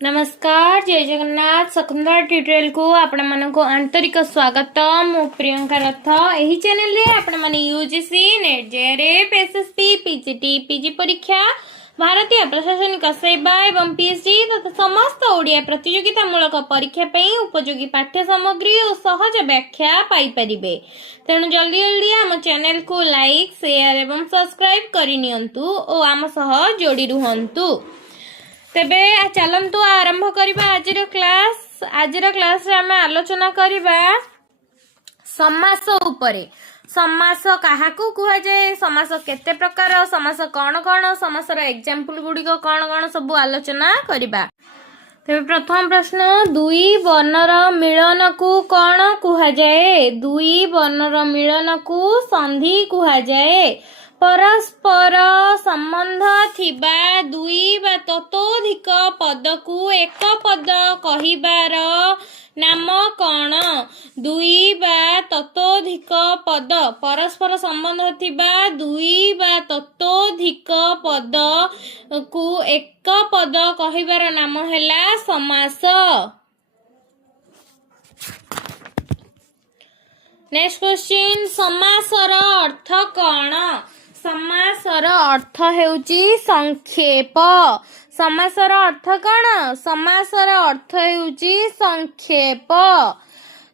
नमस्कार, जय जगन्नाथ। शकुंतला ट्यूटोरियल को आपण मन को आंतरिक स्वागत। मु प्रियंका रथ। एही चैनल रे आपण मन UGC net JRF SSP PGT PG परीक्षा भारतीय प्रशासनिक सेवा एवं पीएचडी तथा समस्त ओडिया प्रतियोगिता मूलक परीक्षा पे उपयोगी पाठ्य सामग्री और सहज व्याख्या पाई परिबे। तेणु जल्दी जल्दी आम चैनल को लाइक शेयर एवं सब्सक्राइब करि नियंतु और आम सह जोड़ी रुहंतु। तेबे चलंतु आरंभ करिबा आजिर क्लास। आजिर क्लास रे आमे आलोचना करिबा समास उपरे। समास काहाकू कुहा जाए, समास केते प्रकार, समास कौन कौन, समासर एग्जांपल गुडी को कौन कौन सब आलोचना करिबा। तेबे प्रथम प्रश्न, दुई वर्णर मिलन को कौन कुहा जाए? दुई वर्णर मिलन को संधि कुहा जाए। परस्पर संबंध थिबा दुई बा ततोधिक पद को एक पद कहिबार नाम कौन? दुई बा ततोधिक पद, परस्पर संबंध थिबा दुई बा ततोधिक पद को एक पद कहिबार नाम हैला समास। नेक्स्ट क्वेश्चन, समासर अर्थ कौन? समासर अर्थ हेउची संक्षेप। समासर अर्थ कौन? समासर अर्थ हेउची संक्षेप।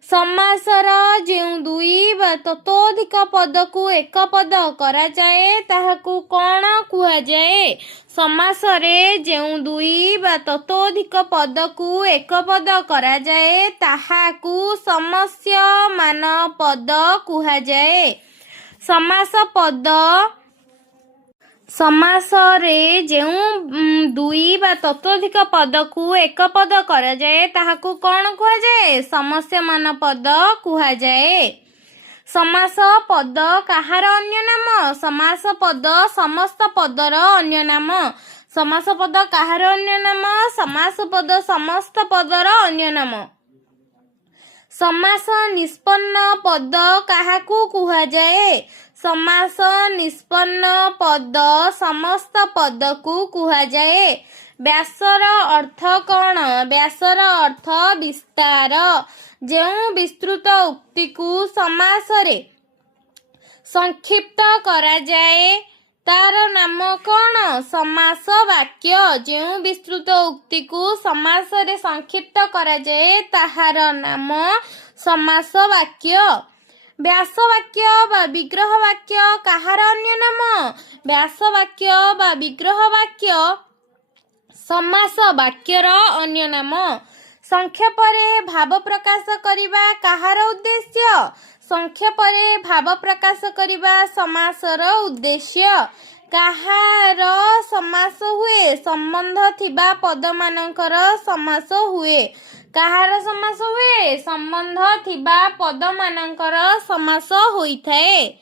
समासर जेउ दुई बा ततोधिक पद को एक पद करा जाए ताहाकू कौन कुहा जाए? समासरे जेउ दुई बा ततोधिक पद को एक पद करा जाए ताहाकू समस्यमान पद कुहा जाए। समास पद, समासरे जेउ दुई बा ततोधिक पद को एक पद करा जाए ताहाकू कौन कुहा जाए? समस्यमान पद कुहा जाए। समास पद काहार अन्य नाम? समास पद समस्त पदर अन्य नाम। समास पद काहार अन्य नाम? समास पद समस्त पदर अन्य नाम। समास निष्पन्न पद काहाकू कुहा जाए? समास निष्पन्न पद समस्त पद को कुहा जाए। व्यासर अर्थ कौन? व्यासर अर्थ विस्तार। जेउ विस्तृत उक्ति को समासरे संक्षिप्त करा जाए तार नाम कौन? समास वाक्य। जेउ विस्तृत उक्ति को समासरे संक्षिप्त करा जाए ताहार नाम समास वाक्य। व्यास वाक्य बा विग्रह वाक्य काहार अन्य नाम? व्यास वाक्य बा विग्रह वाक्य समास वाक्यर अन्य नाम। संक्षेपरे भाव प्रकाश करिबा काहार उद्देश्य? संक्षेपरे भाव प्रकाश करिबा समासर उद्देश्य। काहार समास हुए? संबंध थिबा पद मानकर समास हुए। काहार समास हुए? संबंध थिबा पद मानकर समास होइथाए।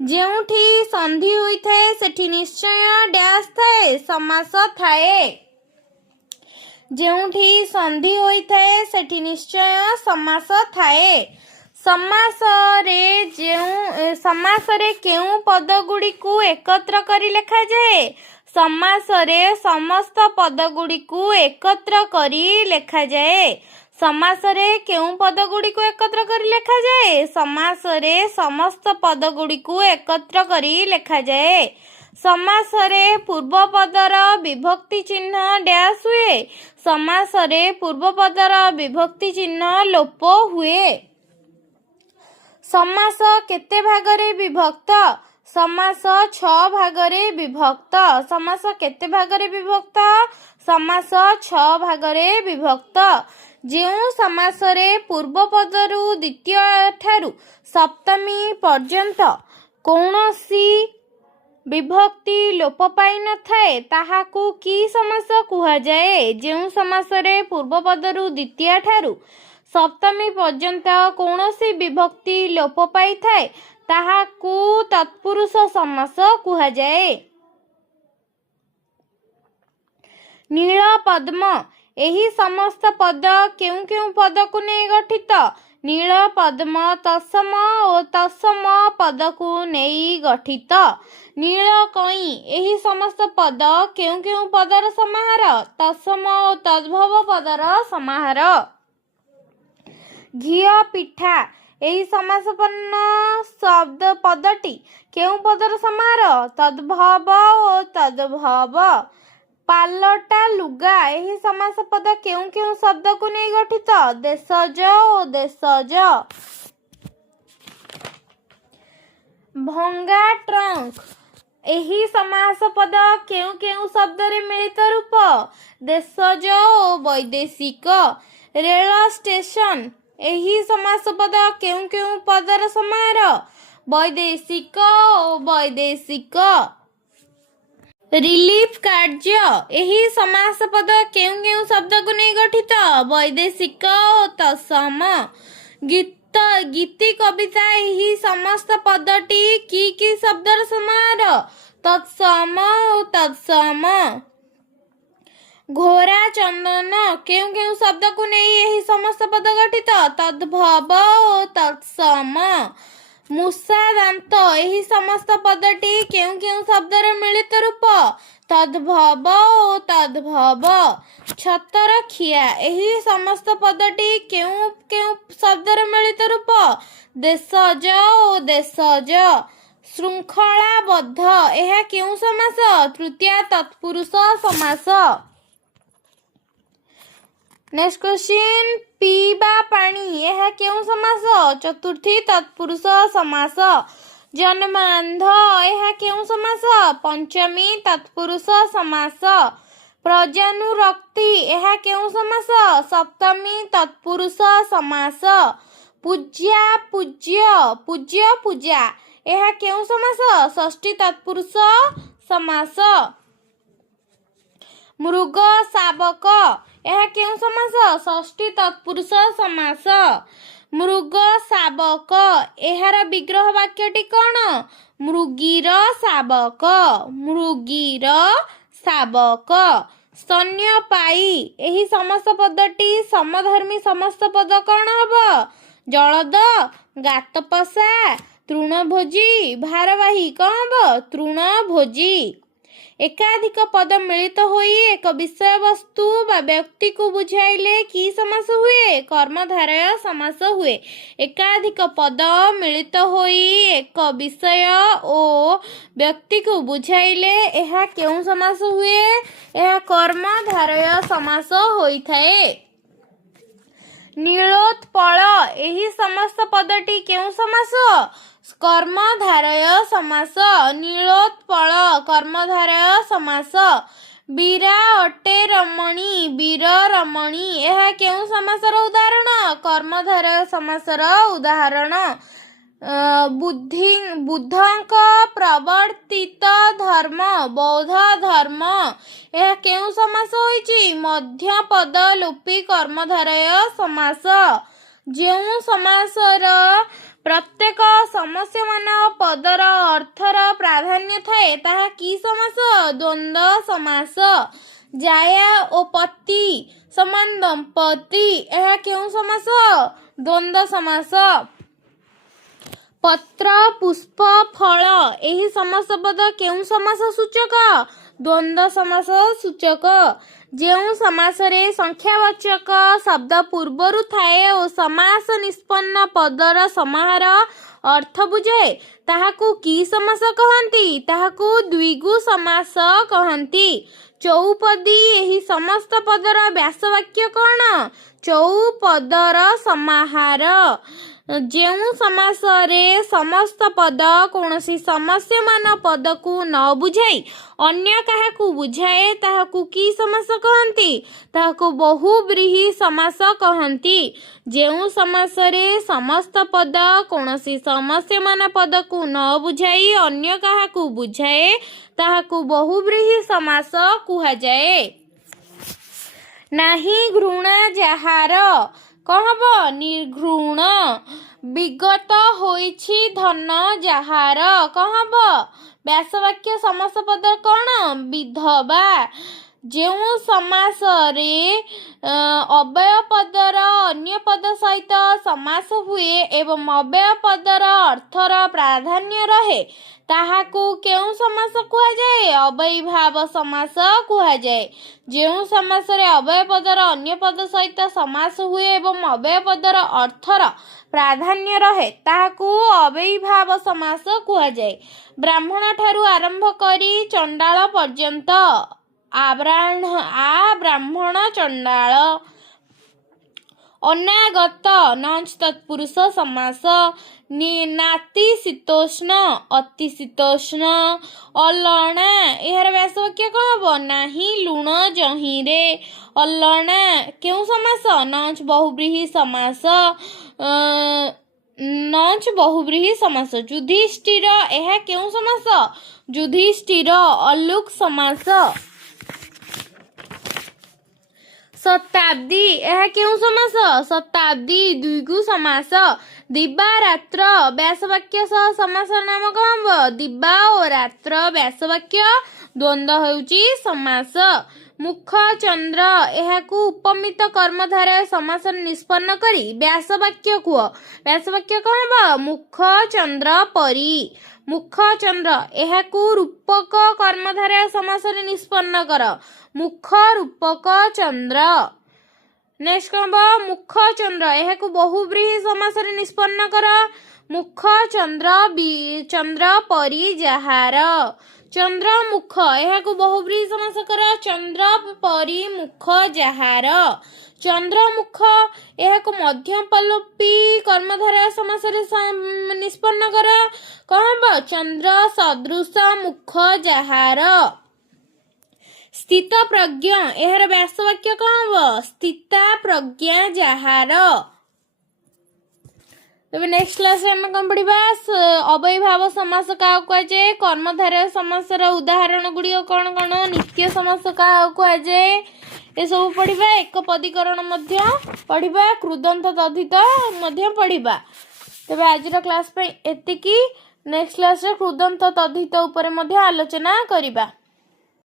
जेउठी संधि होइथाए सेठी निश्चय डैश थाए, समास थाए। जेउठी संधि होइथाए सेठी निश्चय समास थाए। समासरे केउ पद गुडी को एकत्र करी लेखा जाए? समासरे समस्त पद गुडी को एकत्र करी लेखा जाए। समासरे केउ पद गुडी को एकत्र करी लेखा जाए? समासरे समस्त पद गुडी को एकत्र करी लेखा जाए। समासरे पूर्व पदर विभक्ति चिन्ह डैश हुए। समासरे पूर्व पदर विभक्ति चिन्ह लोप हुए। समास केते भागरे विभक्त? समास 6 भागरे विभक्त। समास केते भागरे विभक्त? समास 6 भागरे विभक्त। जेउ समासरे पूर्व पदरु द्वितीय ठारू सप्तमी पर्यंत कौनसी विभक्ति लोप पाई न थाए ताहाकू की समास कुहा जाए? जेउ समासरे पूर्व पदरु द्वितीय ठारू सप्तमी पर्यंत कौनसी विभक्ति लोप पाई थाए ताहाकू तत्पुरुष समास कुहा जाए। नील पद्म, एही समस्त पद केउ केउ पद को नहीं गठित? ନୀଳ ପଦ୍ମ ତତ୍ସମ ଓ ତତ୍ସମ ପଦକୁ ନେଇ ଗଠିତ। ନୀଳ କଇଁ ଏହି ସମସ୍ତ ପଦ କେଉଁ କେଉଁ ପଦର ସମାହାର? ତତ୍ସମ ଓ ତଦ୍ଭବ ପଦର ସମାହାର। ଘିଅ ପିଠା ଏହି ସମାସପନ୍ନ ଶବ୍ଦ ପଦଟି କେଉଁ ପଦର ସମାହାର? ତଦ୍ଭବ ଓ ତଦ୍ଭବ। ପାଲଟା ଲୁଗା ଏହି ସମାସ ପଦ କେଉଁ କେଉଁ ଶବ୍ଦକୁ ନେଇ ଗଠିତ? ଦେଶଜ ଓ ଦେଶଜ। ଭଙ୍ଗା ଟ୍ରଙ୍କ ଏହି ସମାସ ପଦ କେଉଁ କେଉଁ ଶବ୍ଦରେ ମିଳିତ ରୂପ? ଦେଶଜ ଓ ବୈଦେଶିକ। ରେଳ ଷ୍ଟେସନ ଏହି ସମାସ ପଦ କେଉଁ କେଉଁ ପଦର ସମାହାର? ବୈଦେଶିକ ଓ ବୈଦେଶିକ। ରିଲିଫ କାର୍ଯ୍ୟ ଏହି ସମାସ ପଦ କେଉଁ କେଉଁ ଶବ୍ଦକୁ ନେଇ ଗଠିତ? ବୈଦେଶିକ ଓ ତତ୍ସମ। ଗୀତି କବିତା ଏହି ସମସ୍ତ ପଦଟି କି ଶବ୍ଦର ସମାହାର? ତତ୍ସମ ଓ ତତ୍ସମ। ଘୋରା ଚନ୍ଦନ କେଉଁ କେଉଁ ଶବ୍ଦକୁ ନେଇ ଏହି ସମସ୍ତ ପଦ ଗଠିତ? ତଦ୍ଭବ ଓ ତତ୍ସମ। ମୂଷା ଦାନ୍ତ ଏହି ସମସ୍ତ ପଦଟି କେଉଁ କେଉଁ ଶବ୍ଦର ମିଳିତ ରୂପ? ତଦ୍ଭବ ଓ ତଦ୍ଭବ। ଛତର ଖିଆ ଏହି ସମସ୍ତ ପଦଟି କେଉଁ କେଉଁ ଶବ୍ଦର ମିଳିତ ରୂପ? ଦେଶଜ ଓ ଦେଶଜ। ଶୃଙ୍ଖଳାବଦ୍ଧ ଏହା କେଉଁ ସମାସ? ତୃତୀୟା ତତ୍ପୁରୁଷ ସମାସ। ନେକ୍ସଟ କ୍ୱେଶ୍ଚିନ୍, ପିଇବା ପାଣି ଏହା କେଉଁ ସମାସ? ଚତୁର୍ଥୀ ତତ୍ପୁରୁଷ ସମାସ। ଜନ୍ମାନ୍ଧ ଏହା କେଉଁ ସମାସ? ପଞ୍ଚମୀ ତତ୍ପୁରୁଷ ସମାସ। ପ୍ରଜାନୁରକ୍ତି ଏହା କେଉଁ ସମାସ? ସପ୍ତମୀ ତତ୍ପୁରୁଷ ସମାସ। ପୂଜ୍ୟା ପୂଜ୍ୟ ପୂଜ୍ୟ ପୂଜା ଏହା କେଉଁ ସମାସ? ଷଷ୍ଠୀ ତତ୍ପୁରୁଷ ସମାସ। ମୃଗ ଶାବକ ଏହା କେଉଁ ସମାସ? ଷଷ୍ଠୀ ତତ୍ପୁରୁଷ ସମାସ। ମୃଗ ଶାବକ ଏହାର ବିଗ୍ରହ ବାକ୍ୟଟି କ'ଣ? ମୃଗୀର ଶାବକ ମୃଗୀର ଶାବକ। ସ୍ତନ୍ୟପାୟୀ ଏହି ସମସ୍ତ ପଦଟି ସମଧର୍ମୀ ସମସ୍ତ ପଦ କ'ଣ ହବ? ଜଳଦ, ଗାତପଶା, ତୃଣଭୋଜୀ, ଭାରବାହୀ କ'ଣ ହବ? ତୃଣଭୋଜୀ। ଏକାଧିକ ପଦ ମିଳିତ ହୋଇ ଏକ ବିଷୟବସ୍ତୁ ବା ବ୍ୟକ୍ତିକୁ ବୁଝାଇଲେ କି ସମାସ ହୁଏ? କର୍ମଧାରୟ ସମାସ ହୁଏ। ଏକାଧିକ ପଦ ମିଳିତ ହୋଇ ଏକ ବିଷୟ ଓ ବ୍ୟକ୍ତିକୁ ବୁଝାଇଲେ ଏହା କେଉଁ ସମାସ ହୁଏ? ଏହା କର୍ମଧାରୟ ସମାସ ହୋଇଥାଏ। ନୀଳୋତ୍ପଳ ଏହି ସମସ୍ତ ପଦଟି କେଉଁ ସମାସ? କର୍ମଧାରୟ ସମାସ। ନୀଳୋତ୍ପଳ କର୍ମଧାରୟ ସମାସ। ବୀରା ଅଟେ ରମଣୀ ବୀର ରମଣୀ ଏହା କେଉଁ ସମାସର ଉଦାହରଣ? କର୍ମଧାରୟ ସମାସର ଉଦାହରଣ। ବୁଦ୍ଧଙ୍କ ପ୍ରବର୍ତ୍ତିତ ଧର୍ମ ବୌଦ୍ଧ ଧର୍ମ ଏହା କେଉଁ ସମାସ ହୋଇଛି? ମଧ୍ୟପଦ ଲୋପୀ କର୍ମଧାରୟ ସମାସ। ଯେଉଁ ସମାସର ପ୍ରତ୍ୟେକ ସମସ୍ୟମାନ ପଦର ଅର୍ଥର ପ୍ରାଧାନ୍ୟ ଥାଏ ତାହା କି ସମାସ? ଦ୍ୱନ୍ଦ୍ୱ ସମାସ। ଜାୟା ଓ ପତି ସମାନ ଦମ୍ପତି ଏହା କେଉଁ ସମାସ? ଦ୍ୱନ୍ଦ୍ୱ ସମାସ। ପତ୍ର, ପୁଷ୍ପ, ଫଳ ଏହି ସମସ୍ତ ପଦ କେଉଁ ସମାସ ସୂଚକ? ଦ୍ୱନ୍ଦ୍ୱ ସମାସ ସୂଚକ। ଯେଉଁ ସମାସରେ ସଂଖ୍ୟାବାଚକ ଶବ୍ଦ ପୂର୍ବରୁ ଥାଏ ଓ ସମାସ ନିଷ୍ପନ୍ନ ପଦର ସମାହାର ଅର୍ଥ ବୁଝାଏ ତାହାକୁ କି ସମାସ କହନ୍ତି? ତାହାକୁ ଦ୍ୱିଗୁ ସମାସ କହନ୍ତି। ଚଉପଦୀ ଏହି ସମସ୍ତ ପଦର ବ୍ୟାସବାକ୍ୟ କ'ଣ? ଚଉପଦର ସମାହାର। ଯେଉଁ ସମାସରେ ସମସ୍ତ ପଦ କୌଣସି ସମସ୍ୟମାନ ପଦକୁ ନ ବୁଝାଇ ଅନ୍ୟ କାହାକୁ ବୁଝାଏ ତାହାକୁ କି ସମାସ କହନ୍ତି? ତାହାକୁ ବହୁବ୍ରୀହି ସମାସ କହନ୍ତି। ଯେଉଁ ସମାସରେ ସମସ୍ତ ପଦ କୌଣସି ସମସ୍ୟମାନ ପଦକୁ ନ ବୁଝାଇ ଅନ୍ୟ କାହାକୁ ବୁଝାଏ ତାହାକୁ ବହୁବ୍ରୀହି ସମାସ କୁହାଯାଏ। ନାହିଁ ଘୃଣା ଯାହାର କ'ଣ ହବ? ନିର୍ଘୃଣ। ବିଗତ ହୋଇଛି ଧନ ଯାହାର କ'ଣ ହବ? ବ୍ୟାସବାକ୍ୟ ସମସ୍ତ ପଦ କ'ଣ? ବିଧବା। ଯେଉଁ ସମାସରେ ଅବ୍ୟୟ ପଦର ଅନ୍ୟ ପଦ ସହିତ ସମାସ ହୁଏ ଏବଂ ଅବ୍ୟୟ ପଦର ଅର୍ଥର ପ୍ରାଧାନ୍ୟ ରହେ ତାହାକୁ କେଉଁ ସମାସ କୁହାଯାଏ? ଅବ୍ୟୟୀଭାବ ସମାସ କୁହାଯାଏ। ଯେଉଁ ସମାସରେ ଅବ୍ୟୟ ପଦର ଅନ୍ୟ ପଦ ସହିତ ସମାସ ହୁଏ ଏବଂ ଅବ୍ୟୟ ପଦର ଅର୍ଥର ପ୍ରାଧାନ୍ୟ ରହେ ତାହାକୁ ଅବ୍ୟୟୀଭାବ ସମାସ କୁହାଯାଏ। ବ୍ରାହ୍ମଣ ଠାରୁ ଆରମ୍ଭ କରି ଚଣ୍ଡାଳ ପର୍ଯ୍ୟନ୍ତ ବ୍ରାହ୍ମଣ ଚଣ୍ଡାଳ। ଅନାଗତ ନଞ୍ଚ ତତ୍ପୁରୁଷ ସମାସ। ନାତିଶୀତୋଷ୍ଣ ଅତିଶୀତୋଷ୍ଣ। ଅଲଣା ଏହାର ବ୍ୟାସ ବାକ୍ୟ କ'ଣ ହେବ? ନାହିଁ ଲୁଣ ଜହିଁରେ। ଅଲଣା କେଉଁ ସମାସ? ନଞ୍ଚ ବହୁବ୍ରୀହି ସମାସ। ନଞ୍ଚ ବହୁବ୍ରୀହି ସମାସ। ଯୁଧିଷ୍ଠିର ଏହା କେଉଁ ସମାସ? ଯୁଧିଷ୍ଠିର। ଅଲୁକ ସମାସ। ଶତାବ୍ଦୀ ଏହା କେଉଁ ସମାସ? ଶତାବ୍ଦୀ। ଦ୍ୱିଗୁ ସମାସ। ଦିବାରାତ୍ର ବ୍ୟାସ ବାକ୍ୟ ସହ ସମାସ ନାମ କ'ଣ ହେବ? ଦିବା ଓ ରାତ୍ର ବ୍ୟାସ ବାକ୍ୟ ଦ୍ୱନ୍ଦ୍ୱ ହେଉଛି ସମାସ। ମୁଖ ଚନ୍ଦ୍ର ଏହାକୁ ଉପମିତ କର୍ମଧାରୟ ସମାସରେ ନିଷ୍ପନ୍ନ କରି ବ୍ୟାସ ବାକ୍ୟ କୁହ। ବ୍ୟାସ ବାକ୍ୟ କ'ଣ ହେବ? ମୁଖ ଚନ୍ଦ୍ର ପରି। ମୁଖ ଚନ୍ଦ୍ର ଏହାକୁ ରୂପକ କର୍ମଧାରୟ ସମାସରେ ନିଷ୍ପନ୍ନ କର। ମୁଖ ରୂପକ ଚନ୍ଦ୍ର। ନେକ୍ସଟ କ'ଣ ହେବ? ମୁଖ ଚନ୍ଦ୍ର ଏହାକୁ ବହୁବ୍ରୀହି ସମାସରେ ନିଷ୍ପନ୍ନ କର। ମୁଖ ଚନ୍ଦ୍ର ଚନ୍ଦ୍ର ପରି ଯାହାର। ଚନ୍ଦ୍ର ମୁଖ ଏହାକୁ ବହୁବ୍ରୀହି ସମାସ କର। ଚନ୍ଦ୍ର ପରି ମୁଖ ଯାହାର। ଚନ୍ଦ୍ରମୁଖ ଏହାକୁ ମଧ୍ୟପଲ୍ଲବୀ କର୍ମଧାରୟ ସମାସରେ ନିଷ୍ପନ୍ନ କର। କ'ଣ ହେବ? ଚନ୍ଦ୍ର ସଦୃଶ ମୁଖ ଯାହାର। ସ୍ଥିତ ପ୍ରଜ୍ଞ ଏହାର ବ୍ୟାସ ବାକ୍ୟ କ'ଣ ହେବ? ସ୍ଥିତା ପ୍ରଜ୍ଞା ଯାହାର। ତେବେ ନେକ୍ସଟ କ୍ଲାସରେ ଆମେ କ'ଣ ପଢ଼ିବା? ଅବ୍ୟୟୀଭାବ ସମାସ କାହାକୁ କୁହାଯାଏ? କର୍ମଧାରୟ ସମାସର ଉଦାହରଣ ଗୁଡ଼ିକ କ'ଣ କ'ଣ? ନିତ୍ୟ ସମାସ କାହାକୁ କୁହାଯାଏ? ଏସବୁ ପଢ଼ିବା। ଏକପଦୀକରଣ ମଧ୍ୟ ପଢ଼ିବା। କୃଦନ୍ତ ତଦ୍ଧିତ ମଧ୍ୟ ପଢ଼ିବା। ତେବେ ଆଜିର କ୍ଲାସ ପାଇଁ ଏତିକି। ନେକ୍ସଟ କ୍ଲାସରେ କୃଦନ୍ତ ତଦ୍ଧିତ ଉପରେ ମଧ୍ୟ ଆଲୋଚନା କରିବା।